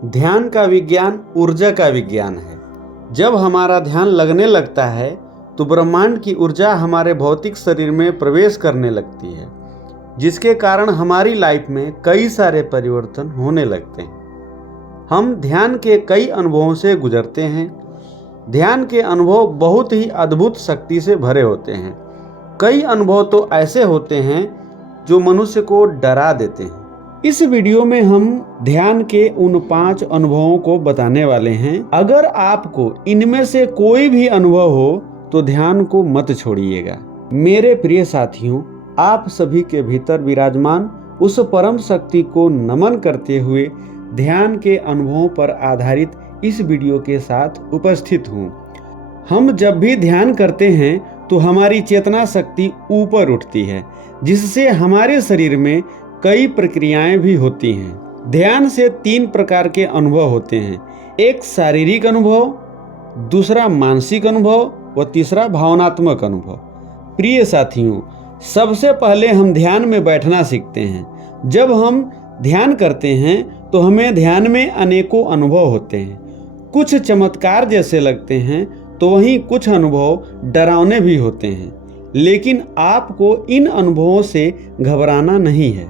ध्यान का विज्ञान ऊर्जा का विज्ञान है। जब हमारा ध्यान लगने लगता है तो ब्रह्मांड की ऊर्जा हमारे भौतिक शरीर में प्रवेश करने लगती है, जिसके कारण हमारी लाइफ में कई सारे परिवर्तन होने लगते हैं। हम ध्यान के कई अनुभवों से गुजरते हैं। ध्यान के अनुभव बहुत ही अद्भुत शक्ति से भरे होते हैं। कई अनुभव तो ऐसे होते हैं जो मनुष्य को डरा देते हैं। इस वीडियो में हम ध्यान के उन 5 अनुभवों को बताने वाले हैं। अगर आपको इनमें से कोई भी अनुभव हो तो ध्यान को मत छोड़िएगा। मेरे प्रिय साथियों, आप सभी के भीतर विराजमान उस परम शक्ति को नमन करते हुए ध्यान के अनुभवों पर आधारित इस वीडियो के साथ उपस्थित हूँ। हम जब भी ध्यान करते हैं तो हमारी चेतना शक्ति ऊपर उठती है, जिससे हमारे शरीर में कई प्रक्रियाएं भी होती हैं। ध्यान से 3 प्रकार के अनुभव होते हैं। एक शारीरिक अनुभव, दूसरा मानसिक अनुभव व तीसरा भावनात्मक अनुभव। प्रिय साथियों, सबसे पहले हम ध्यान में बैठना सीखते हैं। जब हम ध्यान करते हैं तो हमें ध्यान में अनेकों अनुभव होते हैं। कुछ चमत्कार जैसे लगते हैं तो वहीं कुछ अनुभव डरावने भी होते हैं, लेकिन आपको इन अनुभवों से घबराना नहीं है।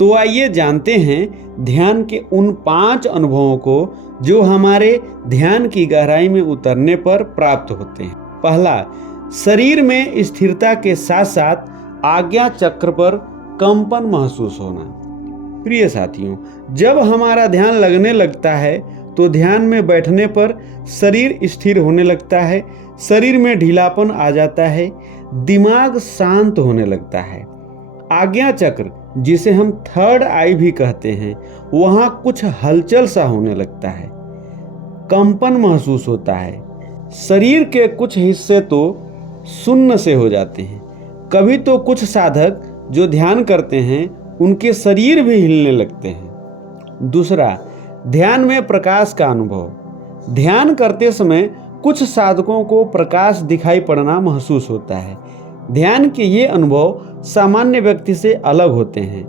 तो आइए जानते हैं ध्यान के उन 5 अनुभवों को जो हमारे ध्यान की गहराई में उतरने पर प्राप्त होते हैं। पहला, शरीर में स्थिरता के साथ साथ आज्ञा चक्र पर कंपन महसूस होना। प्रिय साथियों, जब हमारा ध्यान लगने लगता है तो ध्यान में बैठने पर शरीर स्थिर होने लगता है, शरीर में ढीलापन आ जाता है, दिमाग शांत होने लगता है। आज्ञा चक्र, जिसे हम थर्ड आई भी कहते हैं, वहाँ कुछ हलचल सा होने लगता है, कंपन महसूस होता है। शरीर के कुछ हिस्से तो शून्य से हो जाते हैं। कभी तो कुछ साधक जो ध्यान करते हैं उनके शरीर भी हिलने लगते हैं। दूसरा, ध्यान में प्रकाश का अनुभव। ध्यान करते समय कुछ साधकों को प्रकाश दिखाई पड़ना महसूस होता है। ध्यान के ये अनुभव सामान्य व्यक्ति से अलग होते हैं।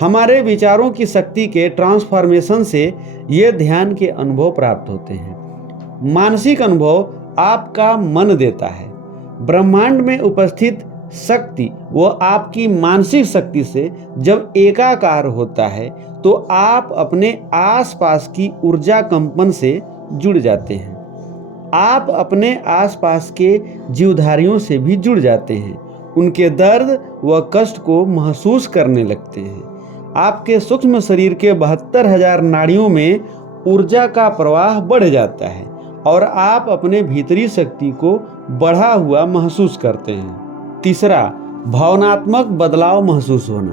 हमारे विचारों की शक्ति के ट्रांसफॉर्मेशन से ये ध्यान के अनुभव प्राप्त होते हैं। मानसिक अनुभव आपका मन देता है। ब्रह्मांड में उपस्थित शक्ति वो आपकी मानसिक शक्ति से जब एकाकार होता है तो आप अपने आसपास की ऊर्जा कंपन से जुड़ जाते हैं। आप अपने आसपास के जीवधारियों से भी जुड़ जाते हैं। उनके दर्द व कष्ट को महसूस करने लगते हैं। आपके सूक्ष्म शरीर के 72,000 नाड़ियों में ऊर्जा का प्रवाह बढ़ जाता है और आप अपने भीतरी शक्ति को बढ़ा हुआ महसूस करते हैं। तीसरा, भावनात्मक बदलाव महसूस होना।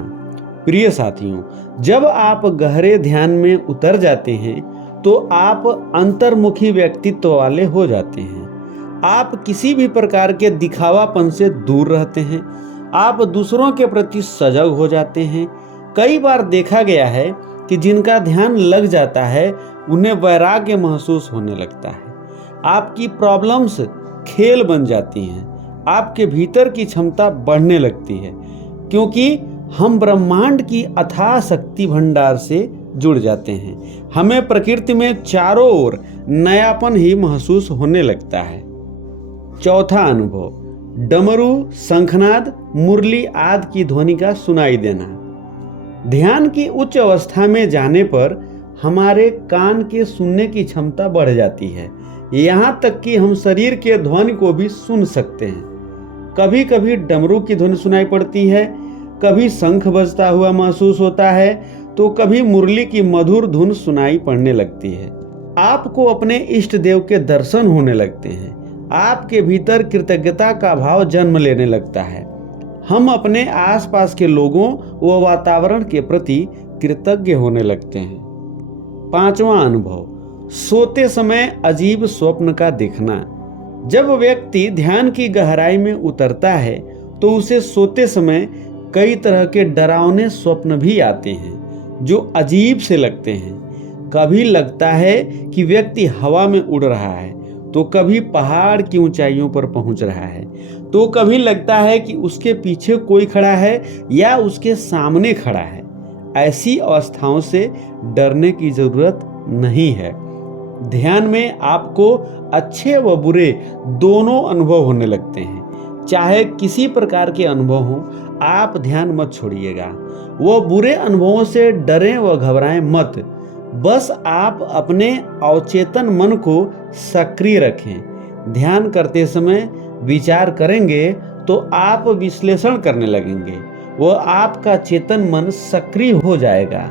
प्रिय साथियों, जब आप गहरे ध्यान में उतर जाते हैं तो आप अंतर्मुखी व्यक्तित्व वाले हो जाते हैं। आप किसी भी प्रकार के दिखावापन से दूर रहते हैं। आप दूसरों के प्रति सजग हो जाते हैं। कई बार देखा गया है कि जिनका ध्यान लग जाता है उन्हें वैराग्य महसूस होने लगता है। आपकी प्रॉब्लम्स खेल बन जाती हैं। आपके भीतर की क्षमता बढ़ने लगती है, क्योंकि हम ब्रह्मांड की अथाह शक्ति भंडार से जुड़ जाते हैं। हमें प्रकृति में चारों ओर नयापन ही महसूस होने लगता है। चौथा अनुभव, डमरू, शंखनाद, मुरली आदि की ध्वनि का सुनाई देना। ध्यान की उच्च अवस्था में जाने पर हमारे कान के सुनने की क्षमता बढ़ जाती है। यहाँ तक कि हम शरीर के ध्वनि को भी सुन सकते हैं। कभी कभी डमरू की ध्वनि सुनाई पड़ती है, कभी शंख बजता हुआ महसूस होता है, तो कभी मुरली की मधुर धुन सुनाई पड़ने लगती है। आपको अपने इष्ट देव के दर्शन होने लगते हैं। आपके भीतर कृतज्ञता का भाव जन्म लेने लगता है। हम अपने आसपास के लोगों व वातावरण के प्रति कृतज्ञ होने लगते हैं। 5वां अनुभव, सोते समय अजीब स्वप्न का देखना। जब व्यक्ति ध्यान की गहराई में उतरता है तो उसे सोते समय कई तरह के डरावने स्वप्न भी आते हैं जो अजीब से लगते हैं। कभी लगता है कि व्यक्ति हवा में उड़ रहा है, तो कभी पहाड़ की ऊंचाइयों पर पहुंच रहा है, तो कभी लगता है कि उसके पीछे कोई खड़ा है या उसके सामने खड़ा है। ऐसी अवस्थाओं से डरने की जरूरत नहीं है। ध्यान में आपको अच्छे व बुरे दोनों अनुभव होने लगते हैं। चाहे किसी प्रकार के अनुभव हों, आप ध्यान मत छोड़िएगा। वो बुरे अनुभवों से डरें व घबराएं मत। बस आप अपने अवचेतन मन को सक्रिय रखें। ध्यान करते समय विचार करेंगे तो आप विश्लेषण करने लगेंगे। वह आपका चेतन मन सक्रिय हो जाएगा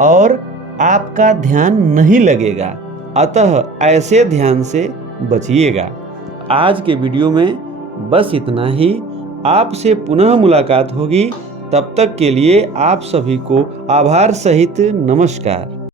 और आपका ध्यान नहीं लगेगा। अतः ऐसे ध्यान से बचिएगा। आज के वीडियो में बस इतना ही। आपसे पुनः मुलाकात होगी। तब तक के लिए आप सभी को आभार सहित नमस्कार।